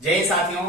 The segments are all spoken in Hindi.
जय साथियों,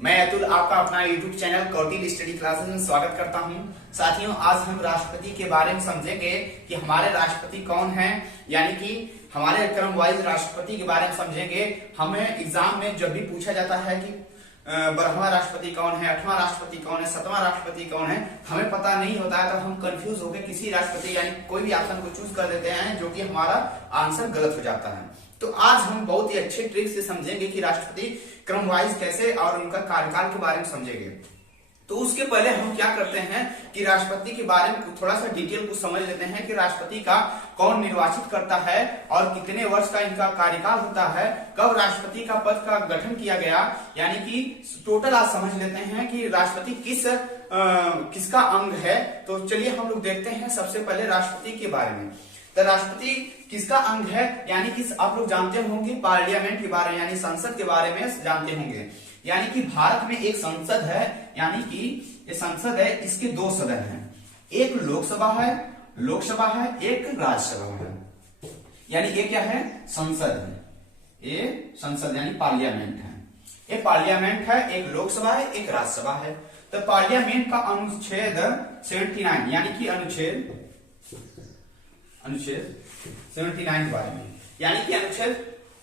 मैं अतुल आपका अपना YouTube channel Kautilya study classes में स्वागत करता हूं। साथियों, आज हम राष्ट्रपति के बारे में समझेंगे कि हमारे राष्ट्रपति कौन हैं, यानी कि हमारे क्रम वाइज राष्ट्रपति के बारे में समझेंगे। हमें एग्जाम में जब भी पूछा जाता है कि 12वां राष्ट्रपति कौन है, 8वां राष्ट्रपति कौन है, 7वां राष्ट्रपति कौन है, हमें पता नहीं होता है, तो हम कंफ्यूज होकर किसी राष्ट्रपति यानी कोई भी ऑप्शन को चूज कर देते हैं, जो कि हमारा आंसर गलत हो जाता है। तो आज हम बहुत ही अच्छे ट्रिक से समझेंगे कि राष्ट्रपति क्रम वाइज कैसे और उनका कार्यकाल के बारे में समझेंगे। तो उसके पहले हम क्या करते हैं कि राष्ट्रपति के बारे में थोड़ा सा डिटेल को समझ लेते हैं कि राष्ट्रपति का कौन निर्वाचित करता है और कितने वर्ष का इनका कार्यकाल होता है, कब राष्ट्रपति का पद का गठन किया गया, यानी कि टोटल आज समझ लेते हैं कि राष्ट्रपति किसका अंग है। तो चलिए हम लोग देखते हैं सबसे पहले राष्ट्रपति के बारे में। तो राष्ट्रपति किसका अंग है, यानी कि आप लोग जानते होंगे पार्लियामेंट के बारे में, यानी संसद के बारे में जानते होंगे। यानी कि भारत में एक संसद है, यानी कि ये संसद है, इसके दो सदन हैं, एक लोकसभा है, एक राज्यसभा है। यानी ये क्या है, संसद है, ये संसद यानी पार्लियामेंट है। ये पार्लियामेंट है, एक लोकसभा है, एक राज्यसभा है। तो पार्लियामेंट का अनुच्छेद 79 यानी कि अनुच्छेद 79 के बारे में, यानी कि अनुच्छेद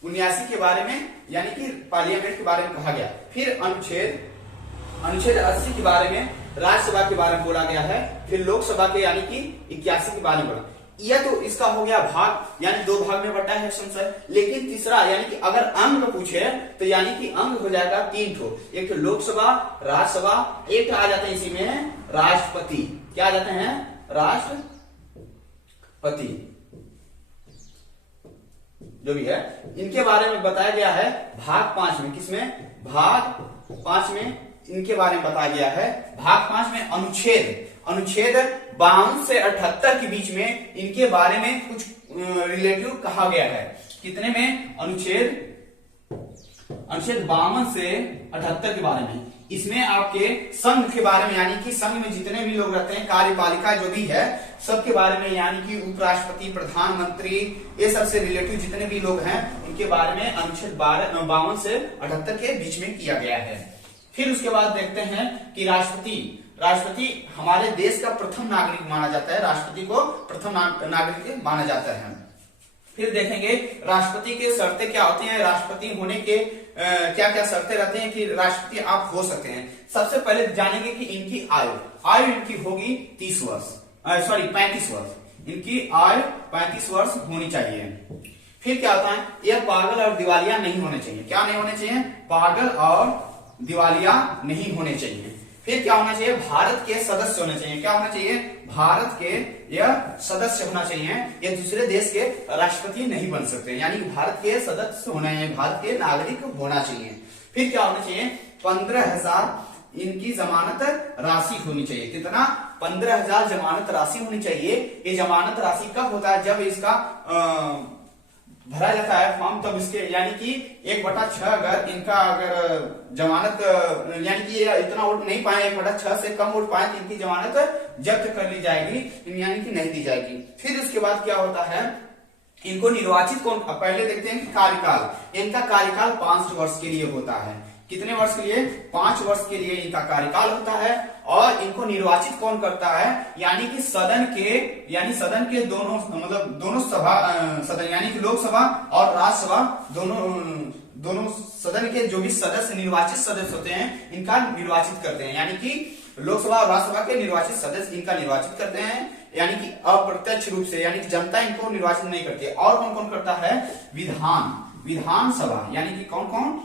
79 के बारे में, यानी कि पार्लियामेंट के बारे में कहा गया। फिर अनुच्छेद 80 के बारे में राज्यसभा के बारे में बोला गया है। फिर लोकसभा के यानी कि 81 के बारे में बोला। यह तो इसका हो गया भाग, यानी दो भाग में बटा है संसद। लेकिन तीसरा यानी कि अगर अंग पूछे तो यानी कि अंग हो जाएगा 3 ठो, एक तो लोकसभा, राज्यसभा, एक आ जाते हैं इसी में राष्ट्रपति। क्या आ जाते हैं, राष्ट्रपति जो भी है। इनके बारे में बताया गया है भाग 5 में। किसमें, भाग 5 में इनके बारे में बताया गया है। भाग 5 में अनुच्छेद 52 से 78 के बीच में इनके बारे में कुछ रिलेटिव कहा गया है। कितने में, अनुच्छेद 52 से 78 के बारे में। इसमें आपके संघ के बारे में, यानी कि संघ में जितने भी लोग रहते हैं, कार्यपालिका जो भी है, सबके बारे में, यानी कि उपराष्ट्रपति, प्रधानमंत्री, ये सबसे रिलेटिव जितने भी लोग हैं उनके बारे में अनुच्छेद 52 से 78 के बीच में किया गया है। फिर उसके बाद देखते हैं कि राष्ट्रपति हमारे देश का प्रथम नागरिक माना जाता है। राष्ट्रपति को प्रथम नागरिक माना जाता है। फिर देखेंगे राष्ट्रपति के शर्तें क्या होती हैं, राष्ट्रपति होने के क्या क्या शर्तें रहते हैं कि राष्ट्रपति आप हो सकते हैं। सबसे पहले जानेंगे कि इनकी आयु इनकी होगी 35 वर्ष। इनकी आयु 35 वर्ष होनी चाहिए। फिर क्या होता है, यह पागल और दिवालिया नहीं होने चाहिए। क्या नहीं होने चाहिए, पागल और दिवालिया नहीं होने चाहिए। फिर क्या होना चाहिए, भारत के सदस्य होने चाहिए। क्या होना चाहिए, भारत के यह सदस्य होना चाहिए। ये दूसरे देश के राष्ट्रपति नहीं बन सकते, यानी भारत के सदस्य होना चाहिए, भारत के नागरिक होना चाहिए। फिर क्या होना चाहिए, 15,000 इनकी जमानत राशि होनी चाहिए। कितना, 15,000 जमानत राशि होनी चाहिए। ये जमानत राशि कब होता है, जब इसका भरा जाता है फॉर्म, तब इसके यानी कि 1/6 अगर इनका जमानत यानी कि ये इतना वोट नहीं पाए, 1/6 से कम वोट पाए, तो इनकी जमानत जब्त कर ली जाएगी, यानी कि नहीं दी जाएगी। फिर उसके बाद क्या होता है, इनको निर्वाचित कौन, पहले देखते हैं कि कार्यकाल, इनका कार्यकाल 5 वर्ष के लिए होता है। कितने वर्ष के लिए, 5 वर्ष के लिए इनका कार्यकाल होता है। और इनको निर्वाचित कौन करता है, यानी कि सदन के दोनों सदन यानी कि लोकसभा और राज्यसभा दोनों सदन के जो भी सदस्य, निर्वाचित सदस्य होते हैं, इनका निर्वाचित करते हैं। यानी कि लोकसभा और राज्यसभा के निर्वाचित सदस्य इनका निर्वाचित करते हैं, यानी कि अप्रत्यक्ष रूप से, यानी कि जनता इनको निर्वाचित नहीं करती है। और कौन कौन करता है, विधानसभा, यानी कि कौन,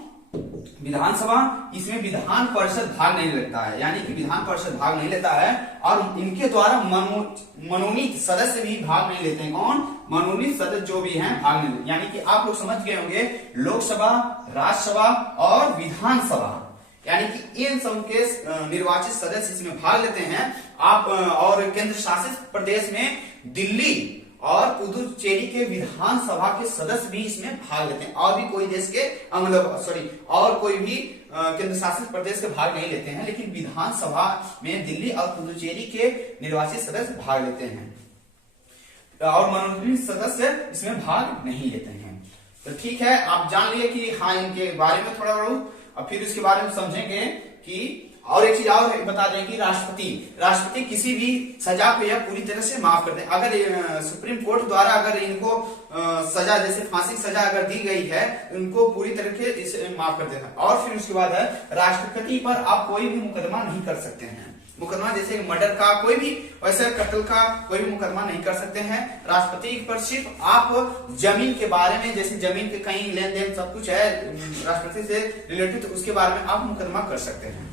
विधानसभा। इसमें विधान परिषद भाग नहीं लेता है, यानी कि विधान परिषद भाग नहीं लेता है। और इनके द्वारा मनोनीत सदस्य भी भाग नहीं लेते हैं। कौन, मनोनीत सदस्य जो भी हैं भाग नहीं लेते। यानी कि आप लोग समझ गए होंगे, लोकसभा, राज्यसभा और विधानसभा, यानी कि इन सब के निर्वाचित सदस्य इसमें भाग लेते हैं। आप और केंद्र शासित प्रदेश में दिल्ली और पुदुचेरी के विधानसभा के सदस्य भी इसमें भाग लेते हैं। और भी कोई देश के और कोई भी केंद्र शासित प्रदेश के भाग नहीं लेते हैं, लेकिन विधानसभा में दिल्ली और पुदुचेरी के निर्वाचित सदस्य भाग लेते हैं और मनोनीत सदस्य इसमें भाग नहीं लेते हैं। तो ठीक है, आप जान लिए कि हाँ इनके बारे में थोड़ा बहुत और फिर उसके बारे में समझेंगे कि और एक चीज और बता दें कि राष्ट्रपति किसी भी सजा को यह पूरी तरह से माफ कर दे। अगर सुप्रीम कोर्ट द्वारा अगर इनको सजा जैसे फांसी की सजा अगर दी गई है, इनको पूरी तरह से माफ कर देना। और फिर उसके बाद है राष्ट्रपति पर आप कोई भी मुकदमा नहीं कर सकते हैं। मुकदमा जैसे मर्डर का, कोई भी वैसे कत्ल का कोई भी मुकदमा नहीं कर सकते हैं। राष्ट्रपति पर सिर्फ आप जमीन के बारे में, जैसे जमीन के कहीं लेन देन सब कुछ है राष्ट्रपति से रिलेटेड, तो उसके बारे में आप मुकदमा कर सकते हैं।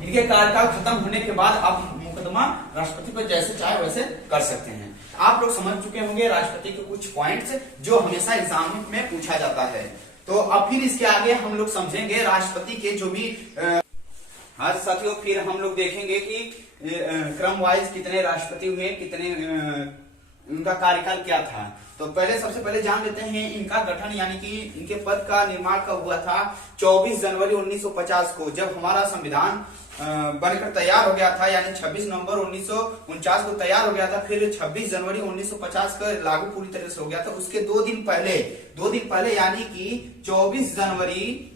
इनके कार्यकाल खत्म होने के बाद आप मुकदमा राष्ट्रपति पर जैसे चाहे वैसे कर सकते हैं। आप लोग समझ चुके होंगे राष्ट्रपति के कुछ पॉइंट्स जो हमेशा एग्जाम में पूछा जाता है। तो अब फिर इसके आगे हम लोग समझेंगे राष्ट्रपति के जो भी हाँ साथियों, फिर हम लोग देखेंगे कि क्रम वाइज कितने राष्ट्रपति हुए, कितने उनका कार्यकाल क्या था। तो सबसे पहले जान लेते हैं इनका गठन, यानी कि इनके पद का निर्माण कब हुआ था। 24 जनवरी 1950 को जब हमारा संविधान बनकर तैयार हो गया था, यानी 26 नवंबर 1949 को तैयार हो गया था, फिर 26 जनवरी 1950 का लागू पूरी तरह से हो गया था। उसके 2 दिन पहले यानी कि 24 जनवरी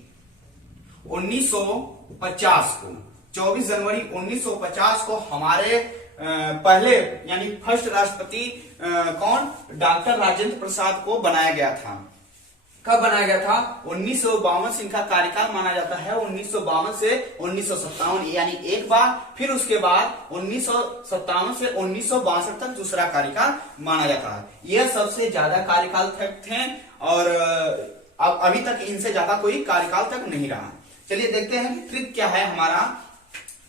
1950 को 24 जनवरी 1950 को हमारे पहले यानी फर्स्ट राष्ट्रपति कौन, डॉक्टर राजेंद्र प्रसाद को बनाया गया था। कब बनाया गया था? 1952 से इनका कार्यकाल माना जाता है। 1952 से 1957 यानी एक बार, फिर उसके बाद 1957 से 1962 तक दूसरा कार्यकाल माना जाता है। यह सबसे ज्यादा कार्यकाल थे और अब अभी तक इनसे ज्यादा कोई कार्यकाल तक नहीं रहा। चलिए देखते हैं ट्रिक क्या है। हमारा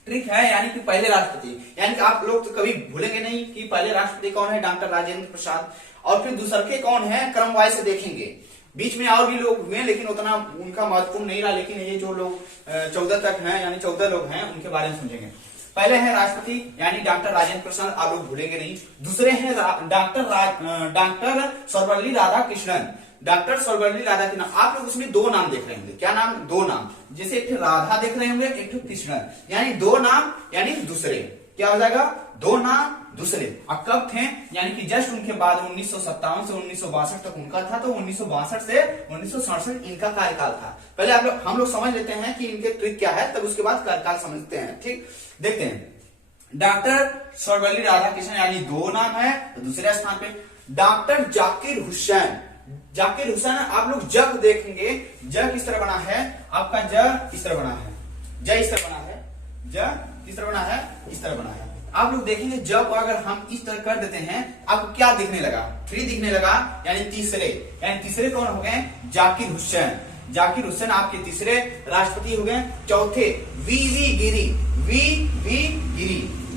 ट्रिक है यानी कि पहले राष्ट्रपति, यानी कि आप लोग तो कभी भूलेंगे नहीं कि पहले राष्ट्रपति कौन है, डॉक्टर राजेंद्र प्रसाद। और फिर दूसरे कौन है, क्रम वाइज से देखेंगे। बीच में और भी लोग हुए लेकिन उतना उनका महत्वपूर्ण नहीं रहा, लेकिन ये जो लोग 14 तक हैं यानी 14 लोग हैं उनके बारे में समझेंगे। पहले है राष्ट्रपति यानी डॉक्टर राजेंद्र प्रसाद, आप लोग भूलेंगे नहीं। दूसरे हैं डॉक्टर सर्वपल्ली राधाकृष्णन। डॉक्टर सर्वपल्ली राधाकृष्णन, आप लोग उसमें 2 नाम देख रहे होंगे। क्या नाम? 2 नाम, जैसे एक राधा देख रहे होंगे, एक कृष्णन, यानी 2 नाम यानी दूसरे। क्या हो जाएगा? 2 नाम दूसरे। अब कब थे, यानी कि जस्ट उनके बाद 1957 से 1962 तक उनका था, तो 1962 से 1967 इनका कार्यकाल था। पहले हम लोग समझ लेते हैं कि इनके ट्रिक क्या है, तब उसके बाद कार्यकाल समझते हैं। ठीक, देखते हैं। डॉक्टर सर्वपल्ली राधाकृष्णन यानी 2 नाम है। तो दूसरे स्थान पे डॉक्टर जाकिर हुसैन। जाकिर हुसैन, आप लोग जग देखेंगे, जग किस तरह बना है आपका, ज किस तरह बना है, ज इस तरह बना है, ज किस तरह बना है, इस तरह बना है। आप लोग देखेंगे जब अगर हम इस तरह कर देते हैं, आपको क्या दिखने लगा? 3 दिखने लगा, यानी तीसरे कौन हो गए? जाकिर हुसैन। जाकिर हुसैन आपके तीसरे राष्ट्रपति हो गए। चौथे वी गिरी,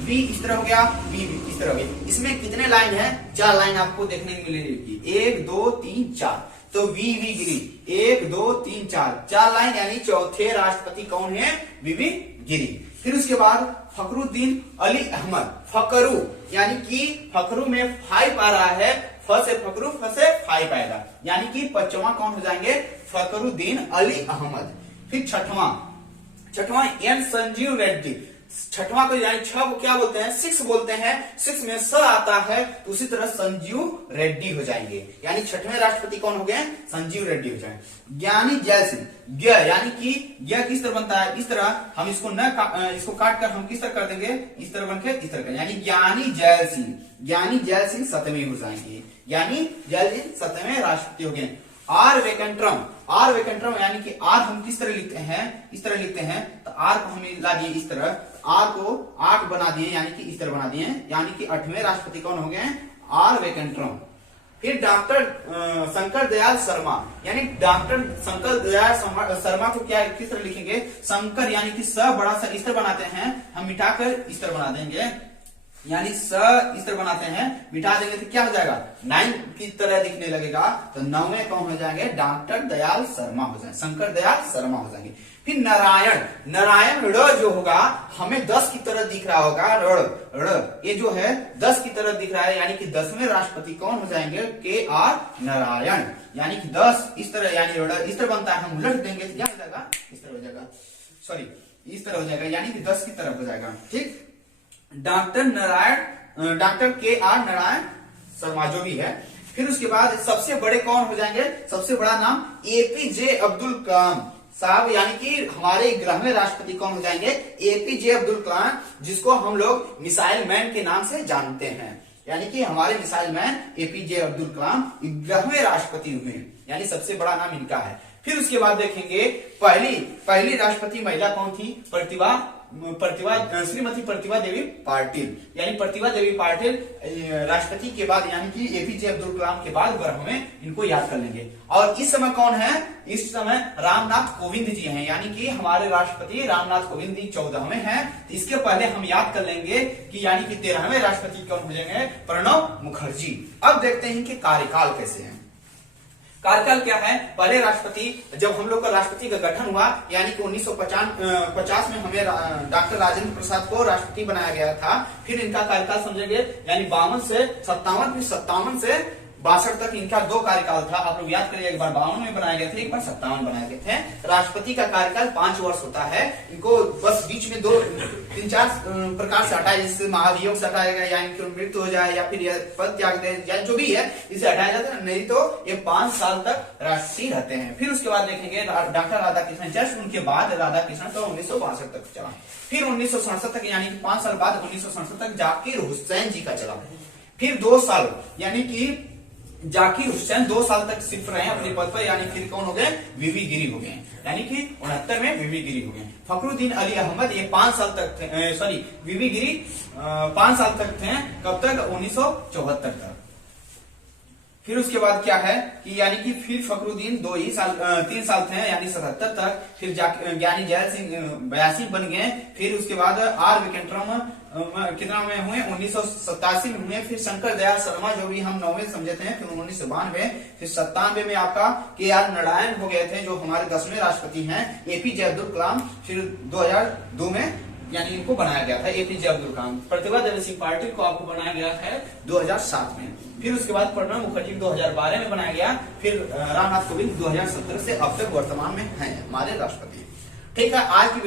वी इस तरह हो गया, वी इस तरह हो गया। इसमें कितने लाइन है? 4 लाइन आपको देखने को मिलेगी, 1 2 3 4। तो वी गिरी 1 2 3 4 लाइन, यानी चौथे राष्ट्रपति कौन है? वी गिरी। फिर उसके बाद फखरुद्दीन अली अहमद। फकरू यानी कि फकरू में 5 आ रहा है, फ से फकरू, फ से 5 आएगा, यानी कि 5वां कौन हो जाएंगे? फखरुद्दीन अली अहमद। फिर छठवां एन संजीव रेड्डी। 6वां को यानी 6 को क्या बोलते हैं? 6 बोलते हैं। 6 में स आता है, तो उसी तरह संजीव रेड्डी हो जाएंगे, यानी 6वें राष्ट्रपति कौन हो गए? संजीव रेड्डी हो जाएंगे। ज्ञानी जैल सिंह। ज्ञ यानी कि ज्ञ किस तरह बनता है? इस तरह। हम इसको इसको काट कर हम किस तरह कर देंगे? इस तरह बनके इस तरह कर, यानी ज्ञानी जैल सिंह। ज्ञानी जैल सिंह 7वें हो जाएंगे, यानी जैल सिंह 7वें राष्ट्रपति हो गए। आर वेंकटरम यानी कि आर हम किस तरह लिखते हैं? इस तरह लिखते हैं। तो आर को हम ला दिए इस तरह, आर को 8 बना दिए, यानी कि इस तरह बना दिए, यानी कि 8वें राष्ट्रपति कौन हो गए? आर वेंकटरम। फिर डॉक्टर शंकर दयाल शर्मा, यानी डॉक्टर शंकर दयाल शर्मा को क्या किस तरह लिखेंगे? शंकर यानी कि स बड़ा सा इस तरह बनाते हैं, हम मिटाकर इस तरह बना देंगे, यानी स इस तरह बनाते हैं, मिटा देंगे तो क्या हो जाएगा? 9 की तरह दिखने लगेगा। तो 9वें कौन हो जाएंगे? डॉक्टर दयाल शर्मा हो जाएंगे, शंकर दयाल शर्मा हो जाएंगे। फिर नारायण ड़ जो होगा हमें 10 की तरह दिख रहा होगा, ड़ ये जो है 10 की तरह दिख रहा है, यानी कि 10वें राष्ट्रपति कौन हो जाएंगे? KR नारायण, यानी कि 10 इस तरह, यानी ड़ इस तरह बनता है, हम उलट देंगे तो क्या हो जाएगा? इस तरह हो जाएगा, सॉरी इस तरह हो जाएगा, यानी कि 10 की तरफ हो जाएगा। ठीक, डॉक्टर KR नारायण शर्मा जो भी है। फिर उसके बाद सबसे बड़े कौन हो जाएंगे? सबसे बड़ा नाम APJ अब्दुल कलाम। साहब यानी कि हमारे 11वें राष्ट्रपति कौन हो जाएंगे? एपीजे अब्दुल कलाम, जिसको हम लोग मिसाइल मैन के नाम से जानते हैं। यानी कि हमारे missile man APJ Abdul Kalam 11वें राष्ट्रपति हुए, यानी सबसे बड़ा नाम इनका है। फिर उसके बाद देखेंगे पहली राष्ट्रपति महिला कौन थी? श्रीमती प्रतिभा देवी पाटिल। यानी प्रतिभा देवी पाटिल राष्ट्रपति के बाद, यानी कि एपीजे अब्दुल कलाम के बाद 12वें इनको याद कर लेंगे। और इस समय कौन है? इस समय रामनाथ कोविंद जी हैं, यानी कि हमारे राष्ट्रपति रामनाथ कोविंद जी 14वें हैं। इसके पहले हम याद कर लेंगे कि यानी कि 13वें राष्ट्रपति कौन हो जाएंगे? प्रणब मुखर्जी। अब देखते हैं कि कार्यकाल कैसे है। कार्यकाल क्या है? पहले राष्ट्रपति, जब हम लोग का राष्ट्रपति का गठन हुआ, यानी कि 1950 में हमें डॉक्टर राजेंद्र प्रसाद को राष्ट्रपति बनाया गया था। फिर इनका कार्यकाल समझेंगे, यानी 52 से 57, फिर 57 से 62 तक इनका 2 कार्यकाल था। आप लोग याद करिए, एक बार 52 में बनाए गए थे, एक बार 57 बनाए गए थे। राष्ट्रपति का कार्यकाल 5 वर्ष होता है। इनको बस बीच में 3-4 प्रकार से हटाया, जिससे महाभियोग से हटाया गया, यानी कि मृत्यु हो जाए या फिर पद त्याग दे, या जो भी है इसे हटाया जाता है, नहीं तो ये 5 साल तक राष्ट्रपति रहते हैं। फिर उसके बाद देखेंगे डॉक्टर राधाकृष्णन, जस्ट उनके बाद राधाकृष्णन का 1962 तक चला। फिर 1967 तक, यानी कि 5 साल बाद 1967 तक जाकिर हुसैन जी का चला। फिर 2 साल, यानी कि जाकिर हुसैन 2 साल तक सिर्फ रहे अपने पद पर, यानी फिर कौन हो गए? वीवी गिरी हो गए, यानी कि 69 में वीवी गिरी हो गए। फखरुद्दीन अली अहमद ये 5 साल तक थे, वीवी गिरी 5 साल तक थे। कब तक? 1974 तक। फिर उसके बाद क्या है कि यानी कि फिर फखरुद्दीन 3 साल थे, यानी 77 तक। फिर ज्ञानी जैल सिंह 82 बन गए। फिर उसके बाद आर वेंकटरामन कितना में हुए? 1987 में हुए। फिर शंकर दयाल शर्मा, जो भी हम 9वें समझते हैं, फिर 1992। फिर 97 में आपका KR नारायण हो गए थे, जो हमारे 10वें राष्ट्रपति हैं। एपीजे अब्दुल कलाम फिर 2002 में, यानी इनको बनाया गया था एपीजे अब्दुल कलाम। प्रतिभा देवी सिंह पाटिल को आपको बनाया गया है 2007 में। फिर उसके बाद प्रणब मुखर्जी 2012 में बनाया गया। फिर रामनाथ कोविंद 2017 से अब तक वर्तमान में हैं हमारे राष्ट्रपति। ठीक है, आज की